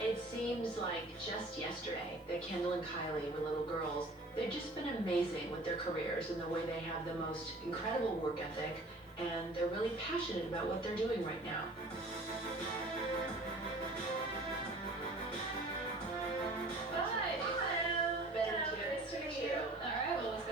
It seems like just yesterday that Kendall and Kylie were little girls. They've just been amazing with their careers and the way they have the most incredible work ethic, and they're really passionate about what they're doing right now.